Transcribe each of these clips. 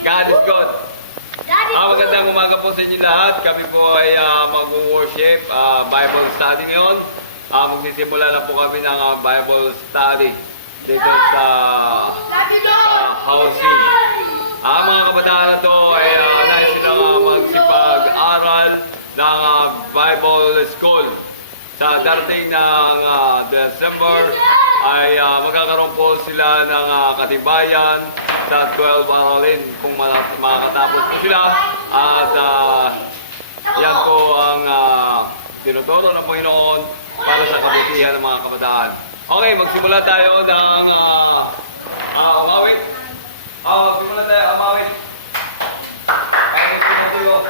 God is God. Magandang umaga po sa inyo lahat. Kami po ay mag-worship, Bible study ngayon. Magsisimula na po kami ng Bible study dito sa housing. Mga kabataan na to ay nais silang magsipag-aral ng Bible School. Sa darating ng December ay magkakaroon po sila ng katibayan sa 12 aralin kung makakatapos po sila. At yan po ang tinuturo ng Panginoon para sa kabutihan ng mga kabataan. Okay, magsimula tayo ng umawit. Magsimula tayo umawit. Okay, tayo.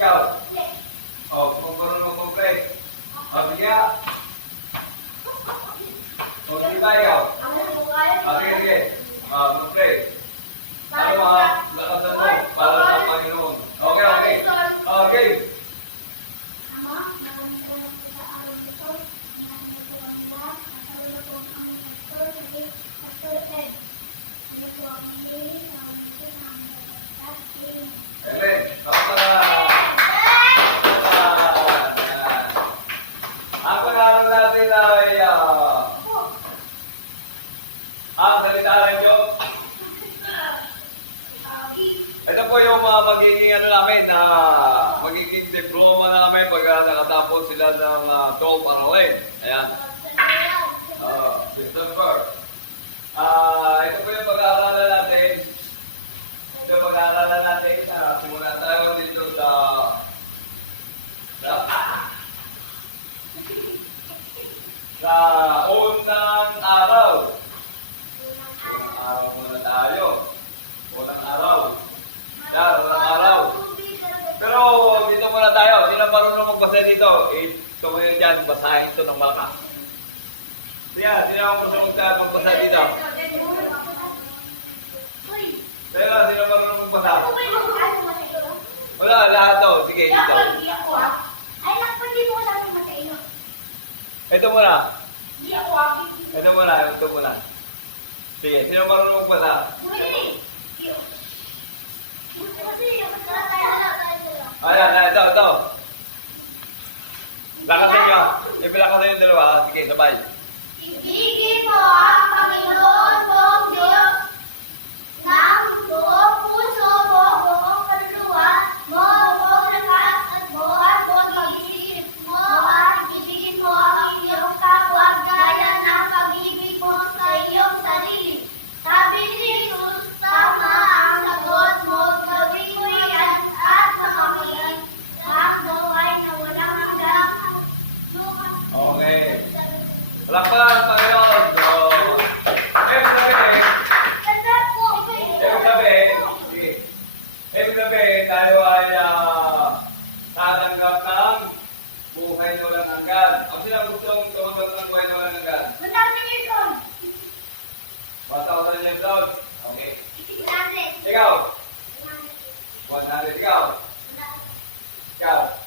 Ikaw, kung marunong mag-pray. Sabi niya, Sige, sige. Mag-pray. Ano lakasan mo para sa Panginoon. Okay, okay. Okay. Ama, maraming salamat po sa araw nito. Maraming po ang lahat. Nasalala po ang aming pastor, Pastor Ed. Ano po ang hiling sa kapatid na aming kapatid. Amen. Ang pag-aaral natin ay ang salita ng Diyos. Ito po yung magiging namin, magiging diploma namin pag nakatapos sila ng 12 aralin. Ayan. December. Ito po yung pag-aaralan natin. Ito yung pag-aaralan natin. Simula tayo dito sa unang araw. Unang araw muna tayo. Unang araw. Yan, unang araw. Pero dito muna tayo. Hindi na marunong magbasa dito. Ito mo yun dyan. Basahin ito ng malakas. Yan, hindi na marunong magbasa dito. Pero sino marunong magbasa? Wala, lahat to. Sige, dito. Ay, nakapandi mo ko sa ating mataino. Ito muna. Hindi ako Ito muna. Ito muna. Sige, sino marunong magbasa? Ayan, ito. Lakasan nyo. Ipilakasan yung dalawa. Sige, sabay. Ibigin mo ang Panginoon mong Diyos ng buong puso mo, buong kaluluwa mo, buong lakas at buong pag-iisip mo at ibigin mo ang iyong kapwa gaya ng pag-ibig mo sa iyong sarili. Sabi ni Jesus, tama ang sagot mo, gawin mo yan at makamayan ang buhay na walang hanggang. Okay. Palakpakan, Panginoon. So, ibig sabihin, tayo ay tatanggap ng buhay na walang hanggan. Ang sila gustong tumanggap ng buhay na walang hanggan? 1,000 years old. Okay. Ikaw? 100. Ikaw? Ikaw?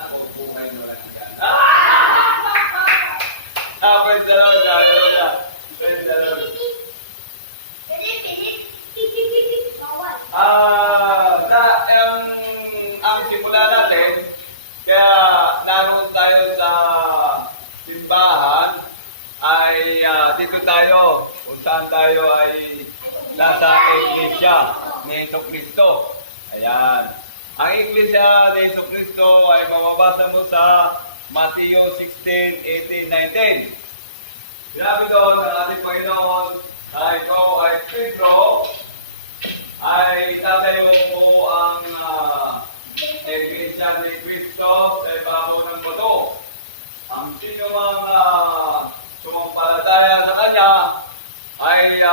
Ako, buhay na walang hanggan. Praise the Lord. Hallelujah. Praise the Lord. Ang simula natin, kaya naroon tayo sa simbahan, ay dito tayo, kung saan tayo ay nasa Iglesia ni Hesus Kristo. Ayan. Ang Iglesia ni Hesus Kristo ay mababasa mo sa Mateo 16:18-19. Sinabi doon ng ating Panginoon na ikaw ay Pedro, ay tatayo mo ang Iglesia ni Kristo sa ibabaw ng bato. Ang sino mang sumampalataya sa Kanya ay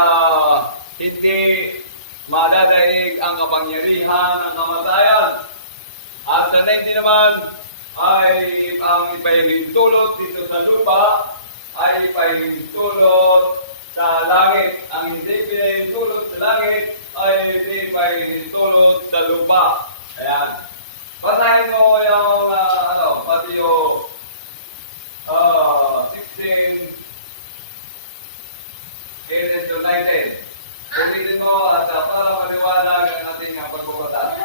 hindi madadaig ang kapangyarihan ng kamatayan. At sa 19 naman, ay ang ipahintulot dito sa lupa ay ipahintulot sa langit. Ang hindi pinahintulot sa langit ay hindi ipahintulot sa lupa. Ayan. Basahin mo yung Mateo 16, 18-19. Ulitin mo at para maliwanag ang ating pagbubata.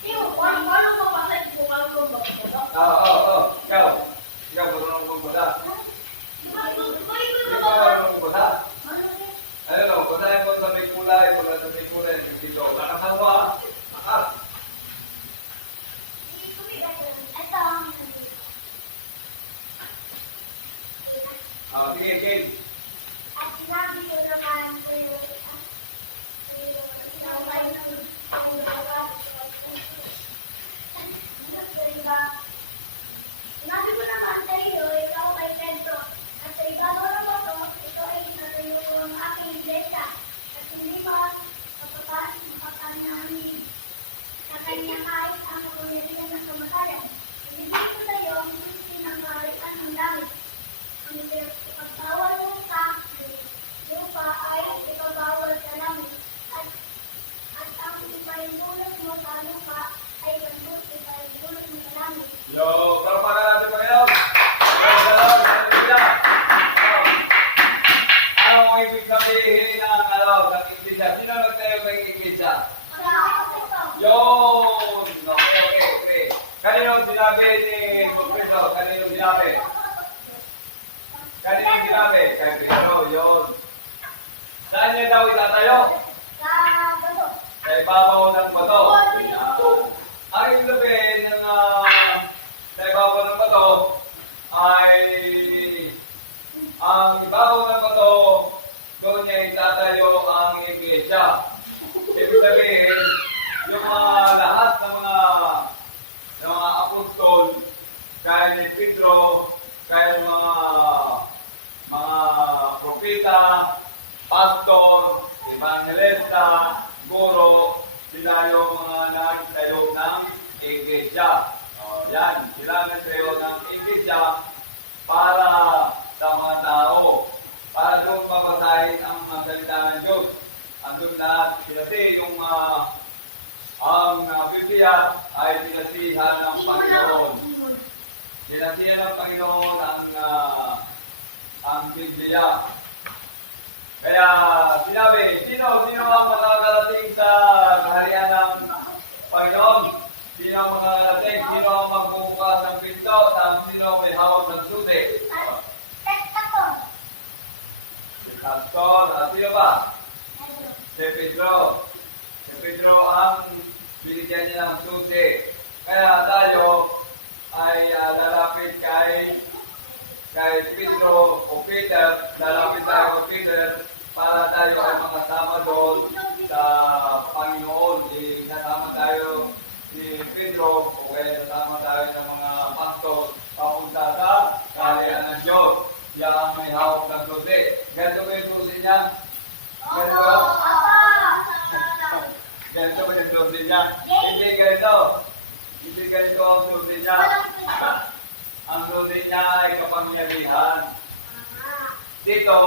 Ikaw marunong magbasa. Ikaw marunong magbasa. Ayun, basahin mo sa may kulay, sa may kulay. Dito, nakasawa. Sige, Kate. At sinabi ko naman sa'yo, ipahintulot mo sa lupa ay ipahintulot mo sa langit. Yo, palakpakan natin po ngayon. Praise the Lord. Hallelujah. Anong ibig sabihin ng iglesia? Sino nagtayo ng iglesia? Yun! Okay. Kanino sinabi ni Kristo? Kanino sinabi? Kay Pedro, yun. Saan niya daw itatayo? Sa ibabaw ng bato. Ang ibig sabihin ng sa ibabaw ng bato ay ang ibabaw ng bato, doon niya itatayo ang iglesia. Ibig sabihin, yung lahat ng mga apostol, kaya ni Pedro, kaya mga propeta, pastor, evangelista, guro, sila yung mga nagtayo ng iglesia. Yan, sila nagtayo ng iglesia para sa mga tao, para doon papasahin ang mga salita ng Diyos. Andun lahat, kasi yung ang Biblia ay sinasihan ng Panginoon. Sinasihan ng Panginoon ang Biblia. Kaya sinabi, sino ang makakarating sa kaharian ng Panginoon? Sino ang makakarating? Sino ang magbubukas ng pinto? Sino may hawak ng suti? Si Pastor. At sino ba? Si Pedro. Si Pedro ang binigyan niya ng susi. Kaya tayo ay lalapit kay Pedro o Peter, lalapit tayo kay Peter para tayo ay makasama doon sa Panginoon. Kasama tayo si Pedro o kaya kasama tayo ng mga pastor papunta sa kaharian ng Diyos. Siya ang may hawak ng susi. Ganito ba yung susi niya? Ganito ba yung susi niya? Hindi ganito. Hindi ganito ang susi niya. Ang susi niya ay kapangyarihan. Dito,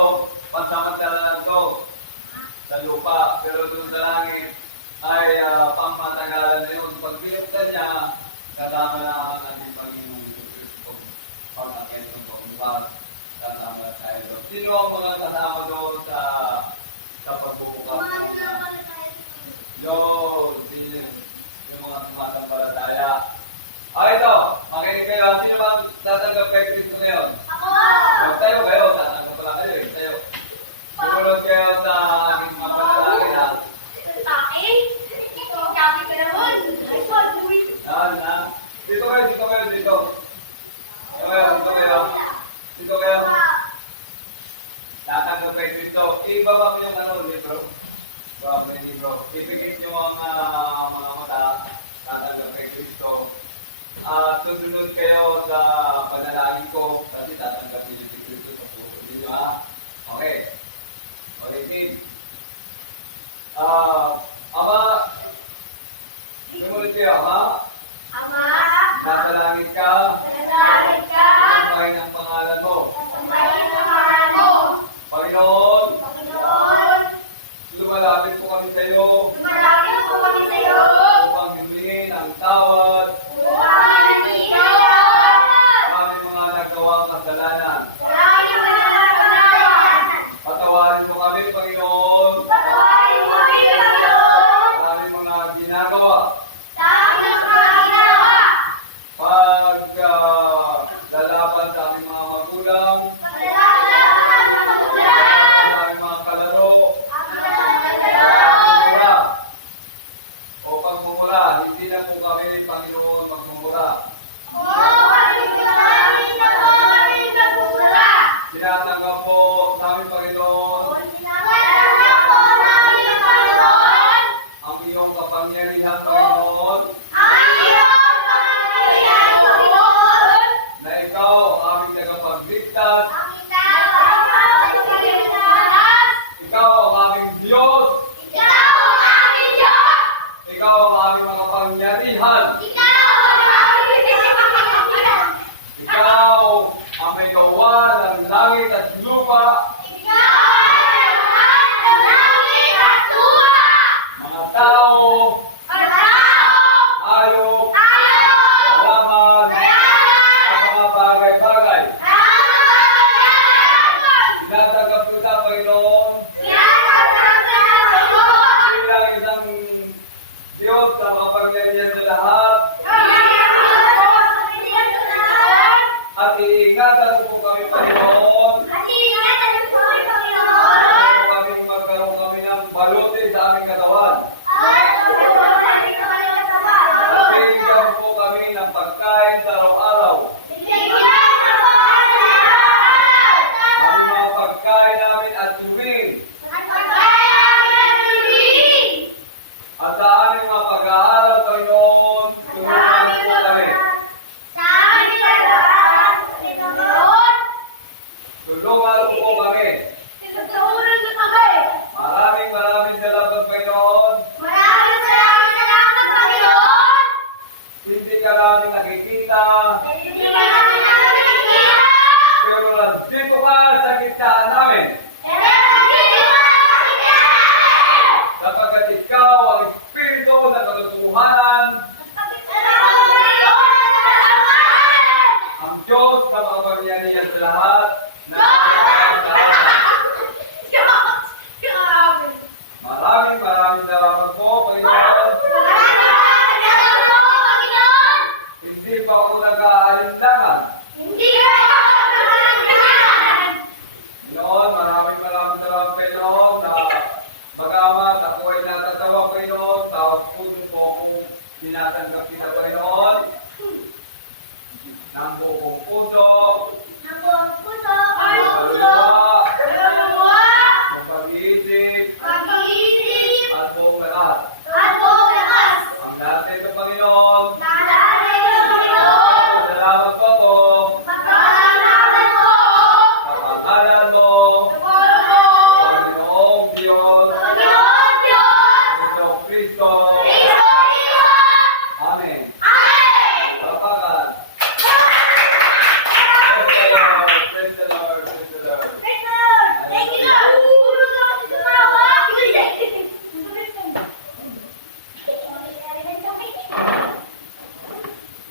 pansamantala lang ito sa lupa. Pero doon sa langit ay pangmatagalan na yun. Pag binuksan niya, kasama na ang ating Panginoong Kristo. Pag-akit ng pagbukas, kasama tayo doon. Sino ang mga kasama doon sa pagbubukas? Yung mga sumasampalataya. Ito, makinig kayo. Sino bang tatanggap kay Kristo ngayon? Tayo kayo, tatanggap pala kayo eh. Tayo. Sumunod kayo sa aking mga panalangin ha. Dito kayo. Dito kayo. Tatanggap kay Kristo. Ibaba ko yung libro. Ibaba yung libro. Ipigit yung mga mata. Tatanggap kay Kristo. Susunod kayo sa panalangin ko kasi tatanggapin niyo si Kristo sa puso ninyo ha. Okay. Okay, team. Ama, sumunod kayo, Ama. Nasa langit ka. Sampahin ang pangalan mo. Panginoon, lumalapit po kami sa iyo. Upang himlingin ang tawad. Aming mga nagawang kasalanan. Patawarin mo kami, Panginoon. Aming mga ginagawa. Pag lalaban sa aming mga magulang. Sa aming mga kalaro. O pagmumura. Hindi na po kami, Panginoon, magmumura. Tinatanggap po sa aming Panginoon ang iyong kapangyarihan, Panginoon, na ikaw ang aming tagapagligtas, ikaw ang aming Diyos, ikaw ang aming mga pangyarihan, ikaw ang may gawa ng langit at lupa, mga tao, Diyos na makapangyarihan sa lahat at iingatan po kami, Panginoon. Kami magkaroon kami ng baluti sa aming katawan. Bigyan po kami ng pagkain sa araw-araw. Ang mga pagkain namin at tumingin. At sa aming mga pag-aaral, Panginoon, tulungan po kami. Tulungan po kami. Maraming salamat, Panginoon. Hindi ka namin nakikita, pero nandito ka sa gitna namin. Sapagkat ikaw ang Espiritu ng katotohanan, ang Diyos na makapangyarihan sa lahat, na maraming salamat po, Panginoon. Hindi pa ako nag-aalinlangan. Panginoon, maraming salamat, Panginoon, na pag-amat ako ay natatawa, Panginoon, tawag puso po akong tinatanggap kita, Panginoon, ng buong puso, ng pag-iisip, at buong lakas. Ang lahat ito, Panginoon, salamat po po, sa pangalan mo, Panginoong Diyos, Kristo, Amen. Salamat. Praise the Lord, praise the Lord.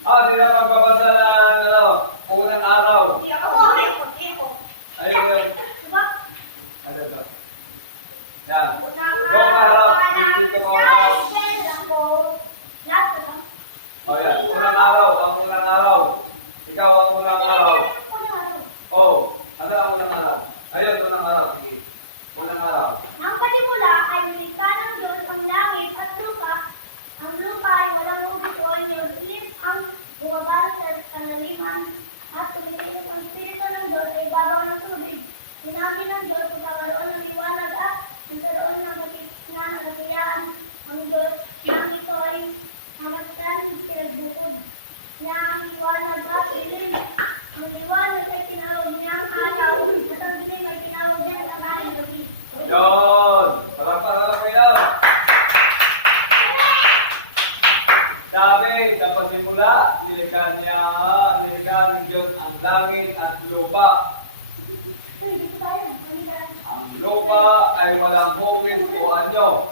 Hindi na magbabasa ng unang araw. Ayun yun. Ano ba? Yan. Unang araw. Dito ko oh, yan. Unang araw. Ang unang araw. Ikaw ang unang araw. Oh. Ano ang unang araw? Ayun, unang araw. Sige. Unang araw. Ang panimula ay nilikha ng Diyos ang langit at lupa. Ang lupa ay walang ubos o inulit ang bumabalot sa kanaliman at tumitikot ang Espiritu ng Diyos ay babaw ng tubig. Sinabi ng Diyos kung magkaroon ng liwanag at nagkaroon ng na nagkayaan ang Diyos nang ito ay namatyan pinagbukod niya ang liwanag at ilim. Ang liwanag ay tinawag niyang araw at ang ilim ay tinawag niya sa maring gabi. Yun. Parang Panginoon. Sabi, sa pagsimula, nilikha ng Diyos ang langit at lupa. Ang lupa ay walang bukid o anyo.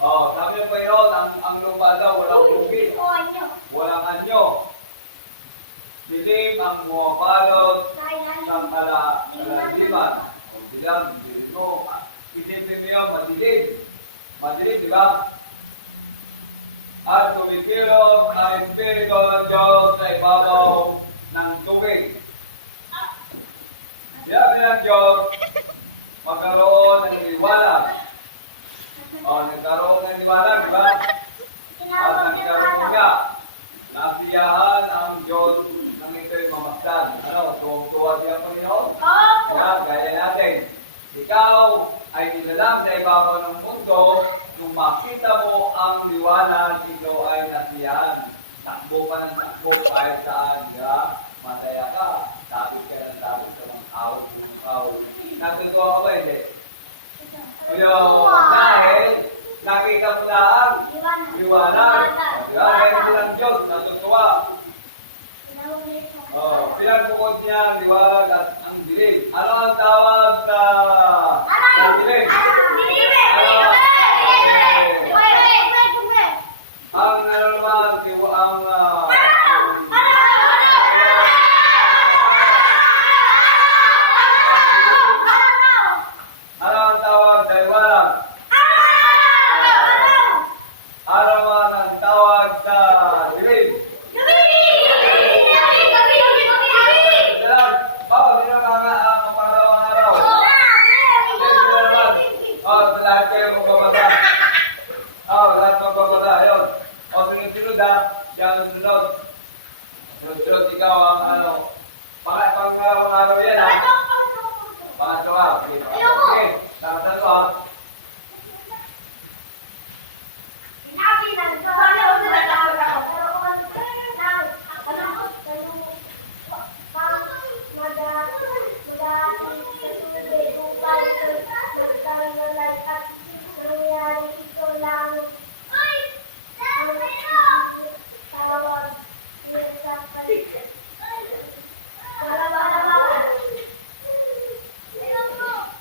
Oh, sabi niyo Panginoon, ang lupa daw walang bukid, walang anyo. Dilim ang bumabalot ng kalaliman. O bilang, dilim mo. Isipin mo yun, madilim. Madilim, di ba? At tumikilot ang Espiritu ng Diyos sa ibabaw ng tubig. Sabi ng Diyos, magkaroon ng liwanag. O, nagkaroon ng liwanag, di ba? At nagkaroon nga. Nasiyahan ang Diyos ng ito'y mamasdan. Ano, tuwag-tuwag niya, Panginoon? Yan, gaya natin. Ikaw ay nilalang sa ibabaw ng mundo. Nung makita mo ang liwanag, ikaw ay nasiyahan. Takbo pa ng takbo kahit saan. Masaya ka. Sabit ka ng sabit sa mga awit. Natutuwa ka ba, hindi? Dahil nakita mo na ang liwanag. Dahil ito ng Diyos, natutuwa. Pinagpukod niya ang liwanag at ang dilim. Ano ang tawag sa dilim? Ang ano naman, ang ano ang tawag sa liwanag? Ano susunod ha. Siya ang susunod. Sunod ikaw ang ano. Pangalawa yan ha. Pangatlo ha. Okay. Tatlo ha.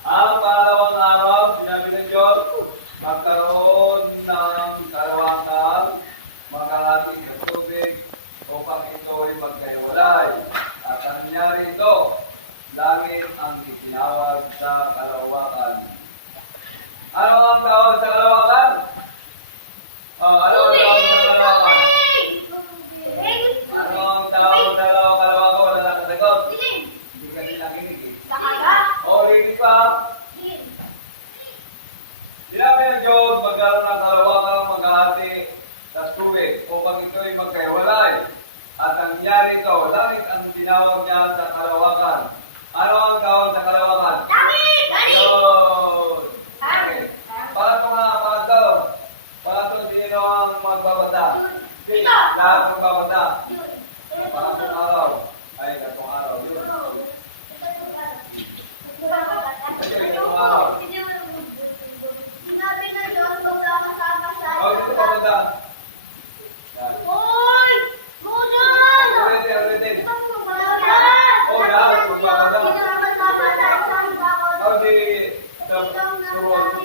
Ang pangalawang araw, sinabi ng Diyos, magkaroon ng kalawakan, makalapit ng tubig, upang ito'y magkaiwalay. At ang nangyari ito, langit ang itinawag sa kalawakan. Ano ang tawag sa kalawakan? Ano ang tawag sa kalawakan? Ano ang tawag sa kalawakan? Wala na kasagot. Hindi ka din nakinig eh. O, ulitin pa. Sinabi ng Diyos, magkaroon ng kalawakan maghahati sa tubig upang ito'y magkaiwalay. At ang nangyari ito, langit ang tinawag niya sa kalawakan. Ano ang tawag sa kalawakan? Yun! Okay. Pangatlo nga, pangatlo. Pangatlo, sino ang magbabasa? Lahat magbabasa. Pangatlong araw. Ay, katong araw. Yun. Sinabi ng Diyos, magkakasama sa O, dito babasa. Yan. Hoy! Munod! Ulitin. Oh, lahat magbabasa. O, di, turuan.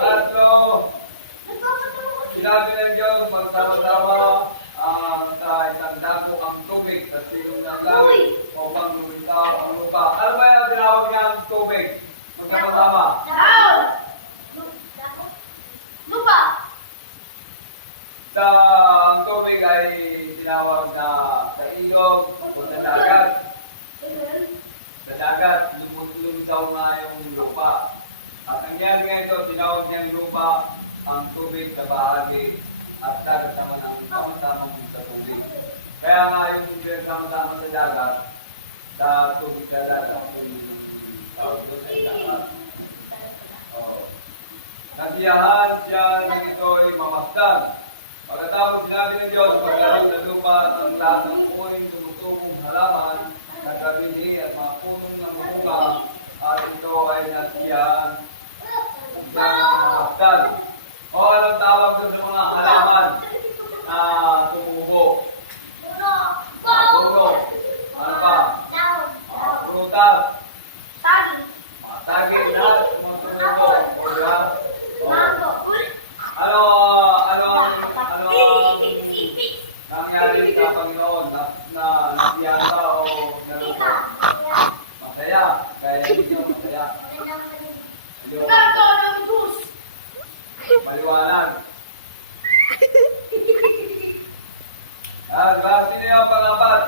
Pangatlo, sinabi ng Diyos, magsama-sama sa isang dako ang tubig sa silong ng langit upang lumitaw ang lupa. Ano ba yung tinawag niya ang tubig? Magsama-sama. Sa ang tubig ay tinawag na sa ilog o sa dagat. Sa dagat, lumitaw nga yung lupa. At ang nangyari nga ito, tinawag niyang lupa ang tubig sa bahagi at dagat naman ang sama-samang sa tubig. Kaya nga yung sama-sama sa dagat, sa tubig sa dagat, tawag ito sa dagat. Nasiyahan siya ng ito'y mamasdan. Pagkatapos sinabi ng Diyos, pagkaroon ng lupa at ang lahat ng puning tumutubong halaman, nagkabili at mga punong ng muka, at ito ay nasiyahan ng mamasdan. O anong tawag doon sa mga halaman na tumubo? Puno. Ano pa? Prutas. Tagin na tumutubo. O yan. Ano nangyari sa Panginoon na nasiyahan ba o nalungkot? Masaya. Kaya hindi nyo masaya. Hindi nyo maliwanag. Diba? Sino yung pang-apat?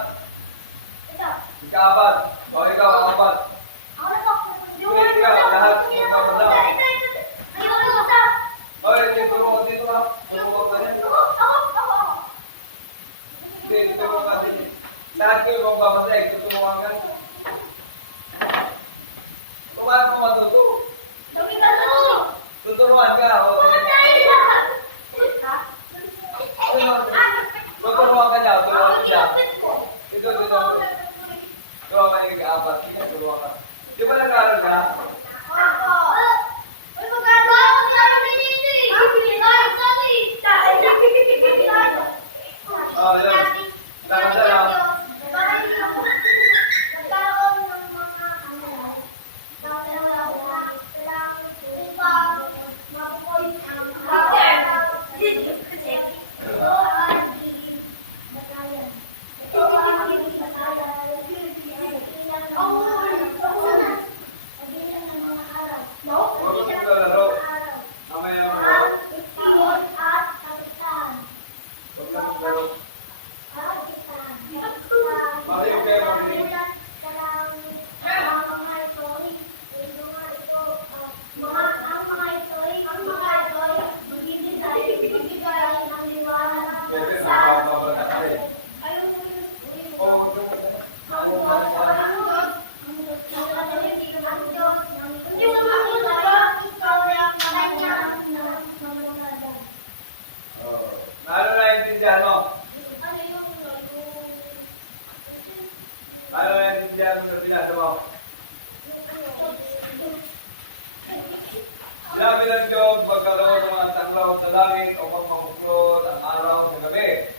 Ika-apat. O ikaw, ang-apat. O, dito ka. Turo ka yan. Turo ka din. Lahat kayo magpapasay. Tuturuan ka. Kung paano mo matuto? Tuturuan ka. Tuturuan ka niya. Tuturuan ka niya. Ito. Turuan ka niya ika-apat. Tuturuan ka. Di ba nag-aaral ka? Ano naiintindihan mo? Ano naiintindihan mo sa binasa mo? Sinabi ng Diyos, pagkaroon ng mga taklaw sa langit o magpamuklod ang araw sa gabi.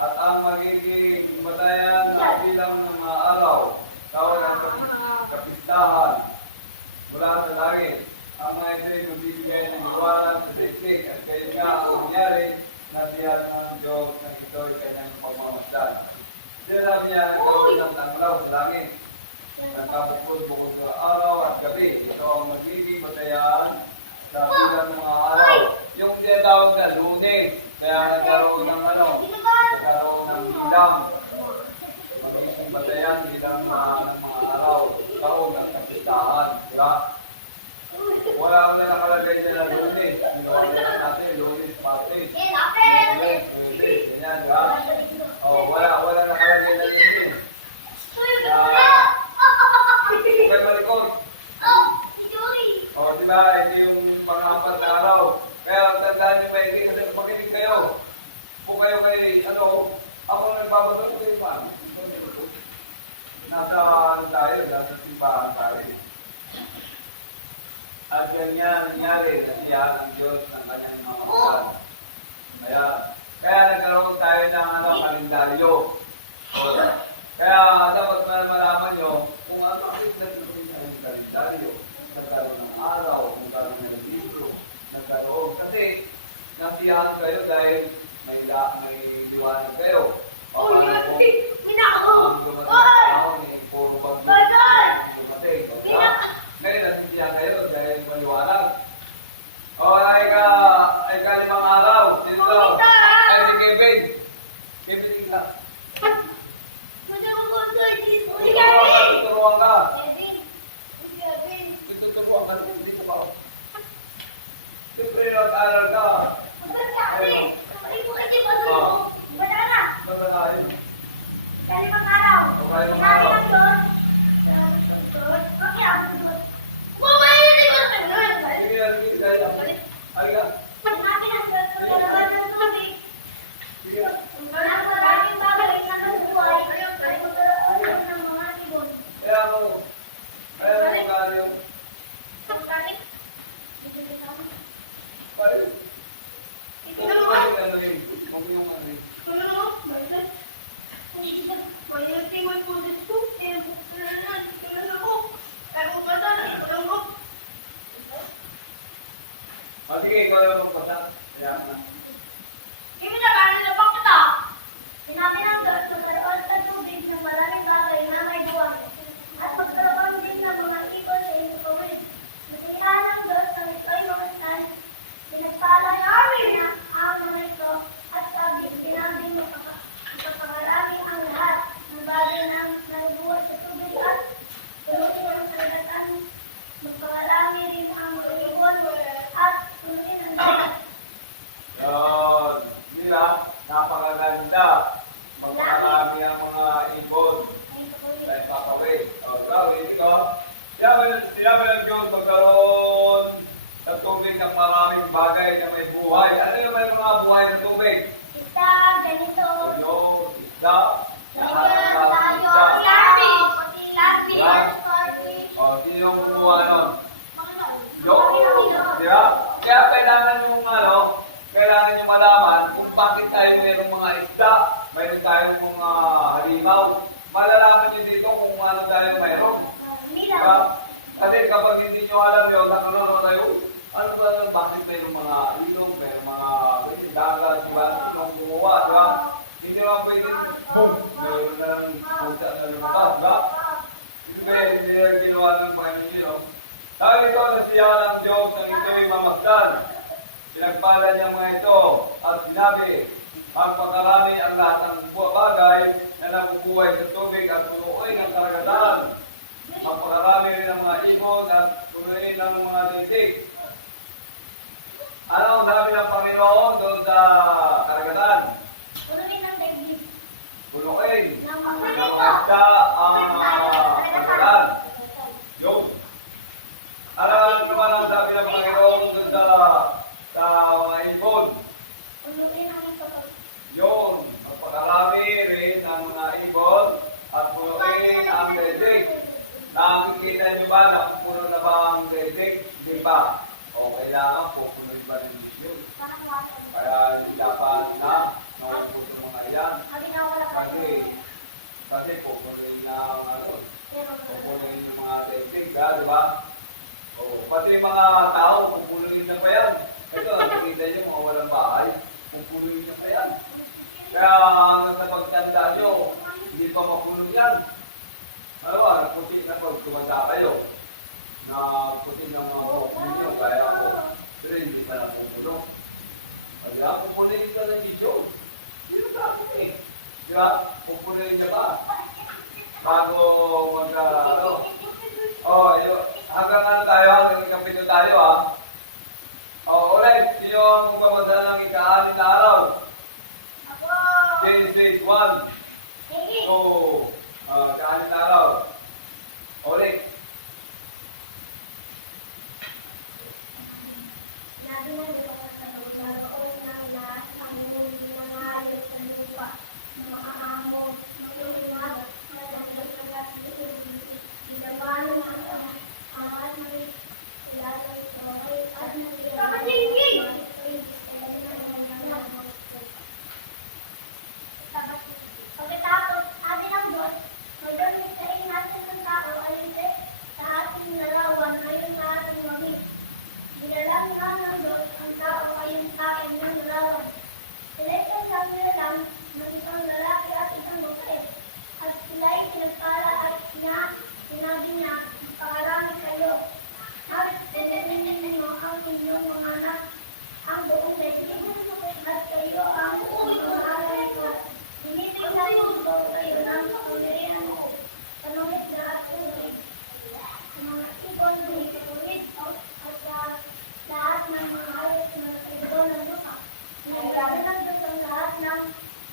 At ang magiging batayan na bilang ng mga araw, tawag ang kapistahan mula sa langit. Ang mga ito'y magbibigay ng iwanan sa daigdig at kayo nga ang nangyari na tiyak ng Diyos na ito'y kanyang pagmamasdan. Sinabi niya nagkaroon ng taklaw sa langit. Nagkapukod-bukod sa araw at gabi. Ito ang magiging batayan sa bilang ng mga araw. Yung tinatawag na Lunes, kaya nagkaroon ng nagkaroon ng bilang. Magiging batayan bilang ng mga araw. Taon ng kapistahan. Diba? Wala ko na nakalagay na Lunes. Ginawa nila natin, Lunes, Martes. Lunes, ganyan, diba? Oh, wala nakalagay na Lunes. Kaya malikot. O, diba, ito yung pang-apat na araw. Kaya, tandaan niyo maigi kasi makinig kayo. Kung kayo ako nagbabatong kayo pa. Nasa simbahan tayo. At ganyan nangyari kasi ang Diyos ng kanyang mga kapatid. Kaya nagkaroon tayo ng kalendaryo. Kaya dapat malaman nyo kung ano ang kalendaryo. Nagkaroon ng araw, nagkaroon ng libro, nagkaroon. Kasi nasiyahan kayo dahil may liwanag kayo. Paano kung ang dumating panahon puro bagyo dumating. Ngayon nasiyahan kayo dahil maliwanag. O ay limang araw. Sino daw? Ay si Kevin. Kevin ka. Tuturuan ka. Tuturuan ka naman dito pa. Siyempre nag-aral ka. Matanahin. Sige, ikaw naman magbasa. Kaya na. Sinabi ng Diyos, magkaroon sa tubig ng maraming bagay na may buwan. At magkaroon din ng mga ipon sa iyong kawin. Nasilihan ng Diyos ang ito'y mamasdan. Pinagpala niya ang mga ito at sinabing makapangarami ang lahat ng bagay na nabubuhat sa tubig at punuin ang karagatan. Magpangarami rin ang mga ibon at punuin ang dagat. Yun. Mira, napakaganda. Magpakarami ang mga ibon. Dahil papawin. Gawin ito. Sinabi ng Diyos magkaroon sa tubig ng maraming bagay na may buhay. Ano yung may mga buhay ng tubig? Isda, ganito. Yung isda. Sino yung kumuha nun? Diba? Kaya kailangan yung malaman kung bakit tayo mayroong mga isda, mayroon tayong mga halimaw. Malalaman nyo dito kung ano tayo mayroon. Diba? Kasi kapag hindi nyo alam yun, nakalaro tayo, ano ba ito, bakit mayroong mga ilong, mayroong mga dagat, diba? Sinong gumawa, diba? Hindi naman pwede, boom, mayroon na lang pusa sa lumabas, diba? Hindi na ginawa ng Panginoon. Dahil ito, nasiyahan ng Diyos ng ito'y mamasdan. Pinagpala niya mga ito at sinabi, Magpakarami ang lahat ng bagay na nabubuhay sa tubig at punuin ang karagatan. Magpakarami rin ang mga ibon at punuin ang mga titik. Ano ang sabi ng Panginoon doon sa karagatan? Punuin ang daigdig. Punuin Ng ng mga mga isda ang karagatan. Yung. Ano naman ang sabi ng Panginoon doon sa mga ibon? Punuin ang ito. Yun. Magpakarami rin ng mga ibon at punuin ang daigdig. Nakikita niyo ba na puno na ba ang daigdig? Di ba? O kailangan pupunuin pa rin yun. Kaya hindi dapat na puno mga yan. Kasi pupunuin na ang pupunuin ng mga daigdig, di ba? O, pati mga tao, pupunuin na pa yan. Ito, nakikita niyo mga walang bahay, pupunuin na pa yan. Kaya hanggang sa pagtanda nyo, hindi pa mapuno yan. Ano ba, nagputi na pag tumanda kayo. Nagputi ng mga buhok ninyo, kaya ako, pero hindi pa napupuno. Kaya pupunuin ka ng video. Hindi na sa akin eh. Kaya pupunuin ka ba? Bago yun. Hanggang ano tayo, hanggang ikapito tayo ha. Ulit, yung pagpapagdala ng ika-atin na araw. Genesis 1. So, ika-atin na araw. Ulit. Pagkatapos, sabi ng Diyos, magdamitain natin ng tao alinte sa ating larawan ayon sa ating wangis. Nilalang nga ng Diyos ang tao ayon sa akin ng larawan. Sila'y kanyang nilalang ng isang lalaki at isang babae. At sila'y pinagpala at sinabi niya, pangarami kayo. At pilitin ninyo ang inyong mga anak, ang buong daigdig, at kayo ang pangalan ko. Tinitingnan ko kayo ng kapangyarihan ko. Panungit lahat ulit. Mga ibon ng itulit at lahat ng mga hayop na ibon ng lupa. Nagdadalag ang lahat ng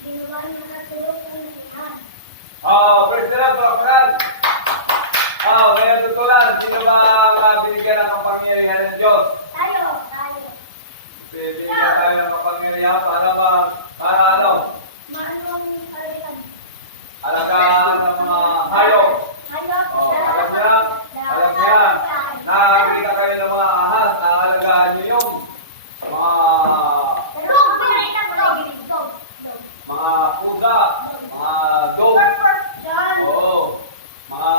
ginawa ng natulog ng nasihan. Praise the Lord, mga kapatid. Ngayon tutulan, sino ba ang binigyan ng kapangyarihan ng Diyos? Tayo. Binigyan tayo ng kapangyarihan para ano? Maanong karihan. Alagaan ng mga hayop. Hayop. Alam niya, nakakita kayo ng mga ahas, nakalagaan niyo yung mga pusa, mga dog, mga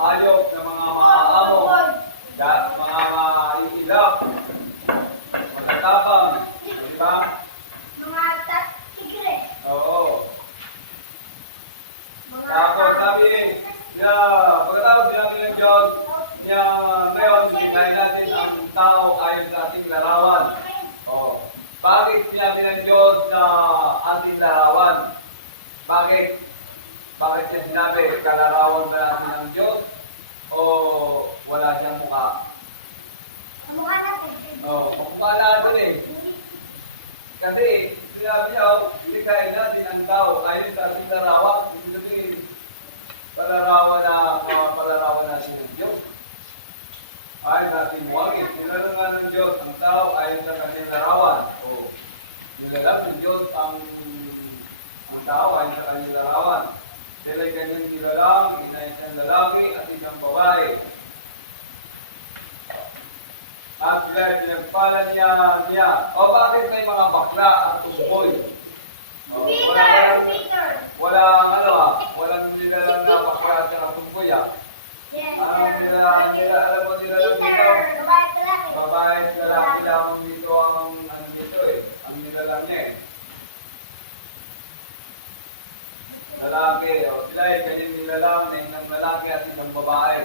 hayop na mga amo, mga iilap, mga tabang, di ba? Oo. Tapos sabi niya, pagkatapos sinabi ng Diyos, niya ngayon, sinabi natin ang tao ayon sa ating larawan. Bakit sinabi ng Diyos na ating larawan? Bakit? Bakit niya sinabi, kalarawan ba natin ng Diyos? O wala siyang mukha? Mukha natin eh. Kasi sinabi niya, likain natin ang tao ayon sa ating larawan. Ibig sabihin, palarawan natin ng Diyos. Ayon sa ating wangis. Nilalang nga ng Diyos ang tao ayon sa kanyang larawan. Nilalang ng Diyos ang tao ayon sa kanyang larawan. Sila'y kanyang nilalang, isang lalaki at isang babae. At sila'y pinagpala niya. Bakit may mga bakla at tumboy? Walang nilalang na bakla at tumboy alam mo nilalang dito? Babae at lalaki lamang dito ang nilalang niya eh. Lalaki, sila ay kanyang nilalang na isang lalaki at isang babae.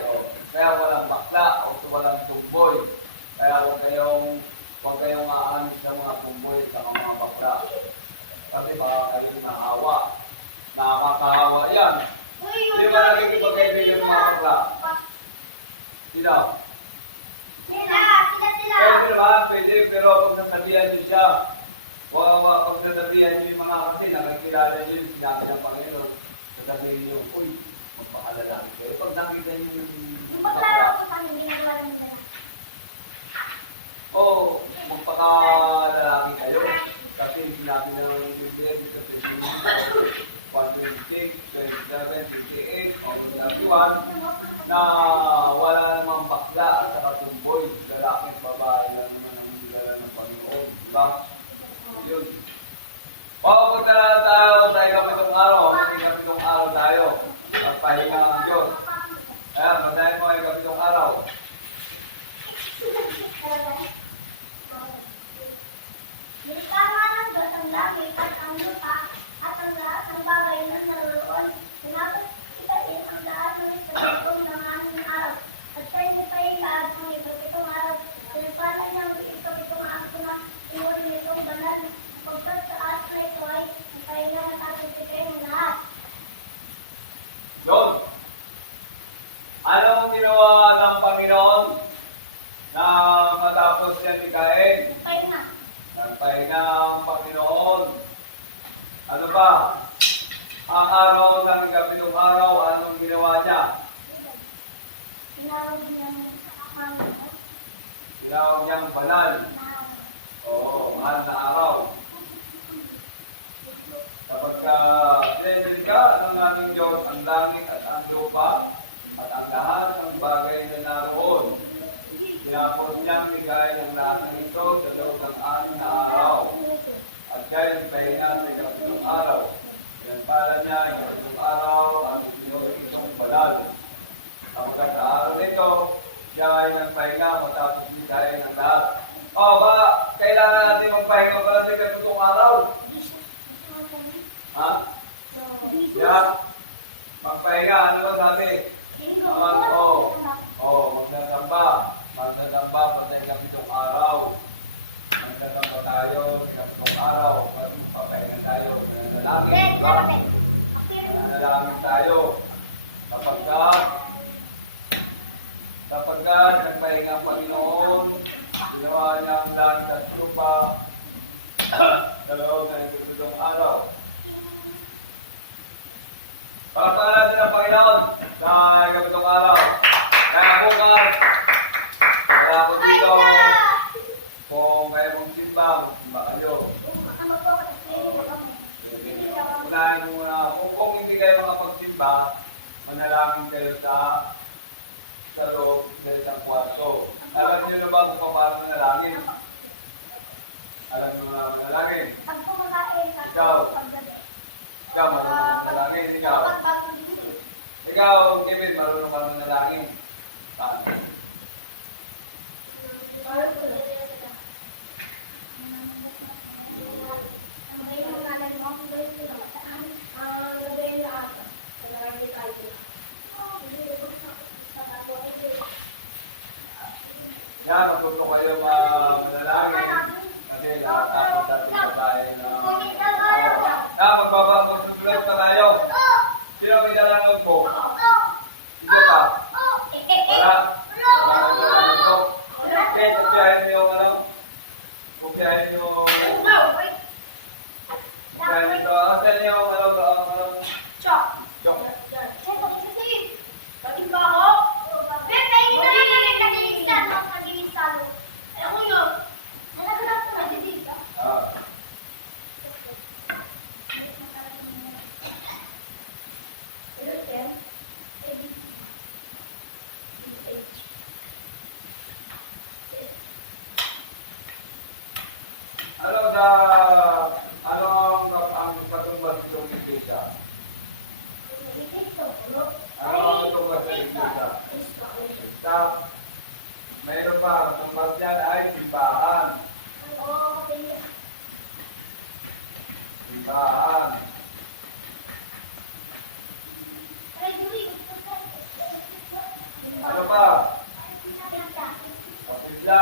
Kaya walang bakla o walang tumboy. Kaya huwag kayong aanis sa mga tumboy at mga bakla. Kasi baka kayo nahawa. Nakakahawa yan. Uy, Hindi ba nakikipagkaibigan ng mga bakla? Sila. Sila. Pwede naman, pwede, pero pag nasabihan niyo siya, pag nasabihan niyo yung mga kasi nakakilala niyo yung sinabi ng Panginoon, sasabihin niyo, uy, magpakalalaki kayo. Pag nakita niyo yung Yung paglaro ko sa amin, ginagawa lang nila. oo, magpakalalaki kayo. Kasi sinabi ng Biblia sa 1:26, 27, 58, o 21, na wala namang bakla at saka tumboy, lalaki at babae lang naman ang nilala ng Panginoon. Diba? Yun. Papunta na tayo sa ikapitong araw. Ang ikapitong araw tayo. Nagpahinga ang Diyos. Ayan, basahin mo ang ikapitong araw. Nilitama ng Diyos ang langit at ang lupa at ang lahat ng bagay na naroon. Sinapos itain ang lahat ng ikapitong ng aming araw. At siya'y nagpahingaan ang ikapitong araw. Pinagpala niya ang ikapitong araw na inuwi nitong banal. Pagkat sa araw na ito ay nagpahinga at tatagpitay ng lahat. Yun. Anong ginawa ng Panginoon na matapos yan ikain? Nagpahinga. Nagpahinga ang Panginoon. Ano ba? Ang araw ng ikapitong araw, anong ginawa niya? Tinawag niya ang Tinawag niyang banal. Oo, mahal na araw. Kapag sinensin ka ng aming Diyos, ang langit at ang lupa, at ang lahat ng bagay na naroon, tinapos niyang bigay ng lahat ng ito sa loob ng anim na araw. At kaya nagpahinga sa ikapitong araw. Pinagpala niya ang ikapitong araw at inuwi itong banal. Kapag sa araw nito, siya ay nagpahinga matapos bigay ng lahat. O ba, kailangan natin magpahinga para sa ikapitong araw? Ha? Yeah. Magpahinga, ano ba sabi? Magdadamba. Magdadamba pa sa ikapitong araw. Magdadamba tayo sa ikapitong araw. Magpapahinga tayo. Nananalangin, diba? Nananalangin tayo. Kapagkat nagpahinga ang Panginoon, ginawa niya ang langit at lupa sa loob ng ikapitong araw. Pagpala natin ang Panginoon sa ikapitong araw. Kaya bukas, kaya ako dito, kung kayo mong simba, magsimba kayo. Unahin muna, kung hindi kayo makapagsimba, manalangin kayo sa loob ng isang kwarto. Alam niyo na ba kung paano manalangin? Alam niyo na manalangin? Ikaw, marunong manalangin. Ikaw, Kevin, marunong ka manalangin. Yan, matuto kayo manalangin. Kasi nakatapos natin babae na... Magsusulat pa tayo. Sino may dalangot mo? Ito pa? Wala? Okay, kopyahin niyo yung ano? Kopyahin niyo... Kopyahin niyo ito. Asan niyo yung ano? Chok. Ano ang katumbas itong iglesia? Ano ang katumbas ng iglesia? Isa. Mayroon pa, katumbas niyan ay simbahan. Simbahan. Ano pa? Kapitla.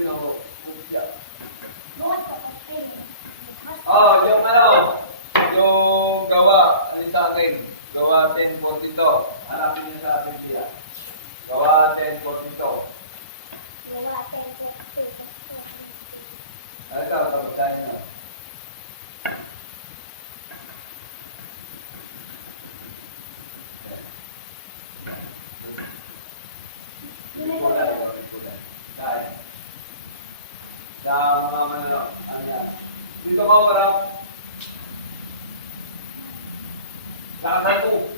yun ako. Buhat ka pa tayo. Oh, yung ano, yung gawa, alin sa akin, gawa 10.42. Hanapin niyo sa atin siya. Gawa 10.42. Wala tayo. Ano ka, pagkain na. Pikulan, pikulan. Kain. Sa mga manalo, ayan. Dito ka parang nakatato.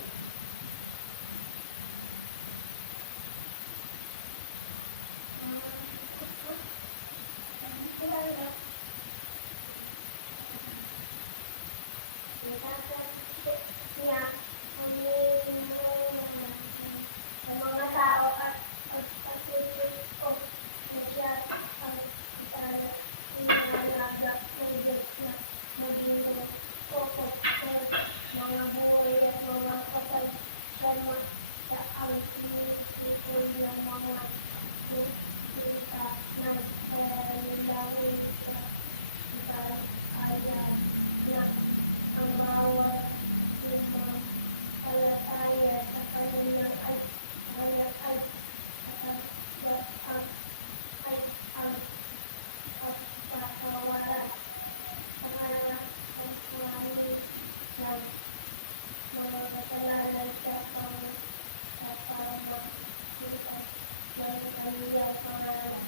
Sa mga tao at pagsusunod ko na siya ang inalaga ng Diyos na maging pokot sa mga buhay at mga kapal sa ang inisipon ng mga kita ng lalawin sa ayan na ang bawat palataya sa kanilang ay halakad at ang pagkakawalan sa kanilang pagkawali ng mga kasalanan sa pamagitan ng kanilang pangalan.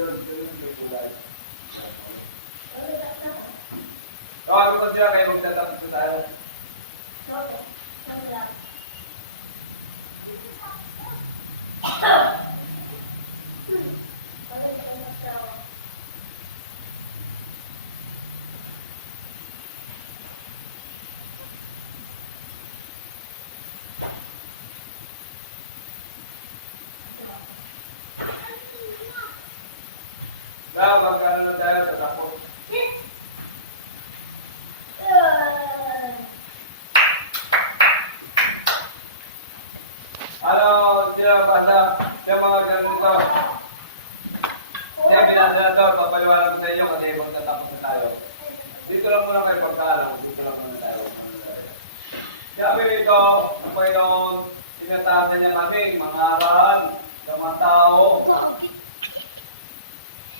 Yun, pikulan. Ulit na. Tawagin mo siya kayo magtatapos na tayo. Okay. Salamat. Magkano na tayo sa tapos? Ano sila basta sa mga ganun ito? Kaya binasa na ito, papaliwanag ko sa inyo kasi magtatapos na tayo. Dito lang po lang kayo pagkaalam, dito lang muna tayo. Sabi rito, ang Panginoon, tinatasa niya kami, mga aral, sa mga tao.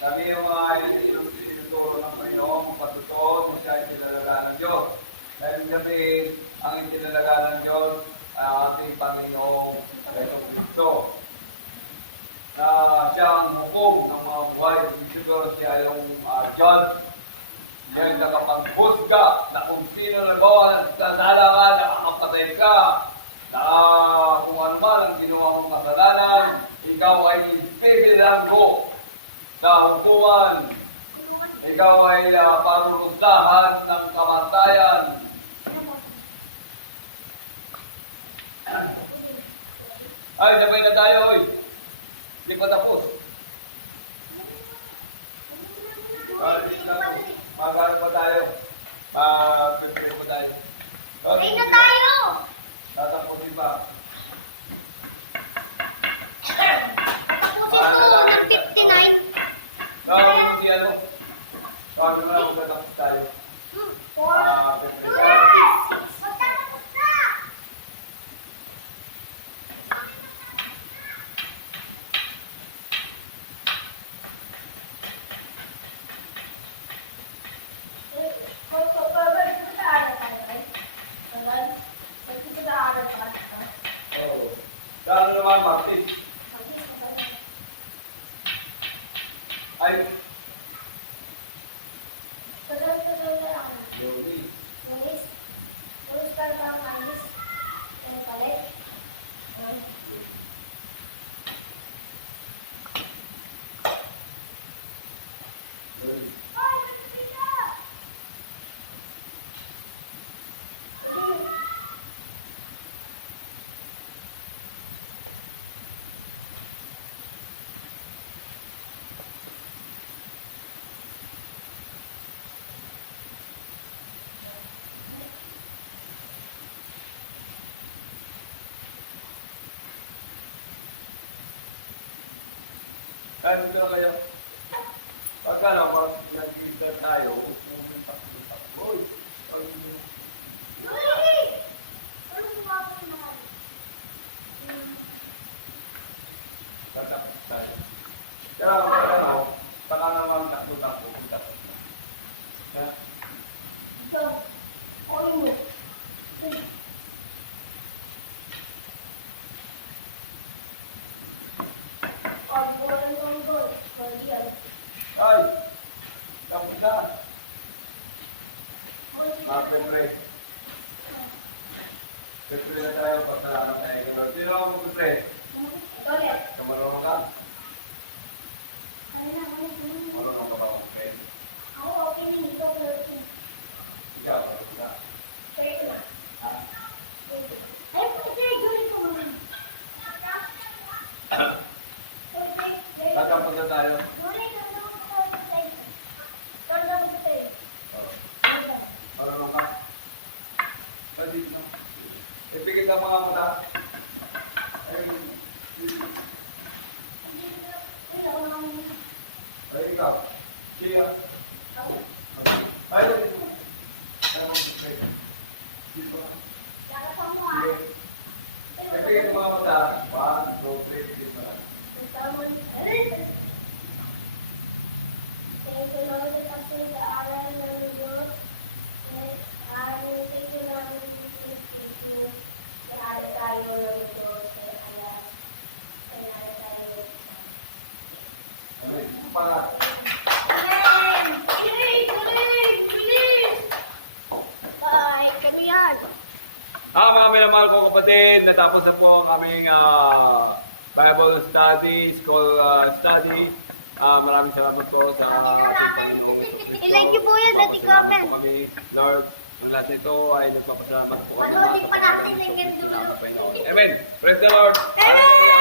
Sabi yung mga inuturo ng Panginoon, kung patutuon, kung siya ay tinalaga ng Diyos. Dahil sabihin, ang itinalaga ng Diyos ay ang ating Panginoong Kristo. Na siya ang hukom ng mga buhay. Siguro siya yung judge. Siya yung nakapaghusga na kung sino nagawa ng kasala ka, nakakapatay ka. Na kung ano man ang ginawa mong kasalanan, ikaw ay bibilanggo sa hukuman. Ikaw ay parurusahan ng kamatayan. Ay, sabay na tayo, oy. Hindi pa tapos. Magkano pa tayo? Prepare pa tayo. Ay na tayo! Tatapusin pa. Tapusin ko ng 59. Hindi ano? Sabi mo na magtatapos tayo. 4. Prepare tayo. Magtatapos na! Lalo naman, Martin. Ay, Yogi. Dito na kayo. Gia. Ay, ano dito. Sige. Ito yung mga mata. 1, 2, 3, dito na. Thank you, Lord, that I say the aral ng Diyos. Thank you, Lord, thank you. Kaya tayo ng Diyos. Kaya tayo. Amen. Pangat. Amen! Bilis! Bilis! Bilis! Bye! Kami yan! Mga minamahal ko kapatid, natapos na po ang aming Bible study, school study. Maraming salamat po sa I-like niyo po yan at i-comment. kami, Lord. Ang lahat nito ay nagpapasalamat po kami. Panoodin pa natin hanggang dulo. Amen. Praise the Lord. Amen!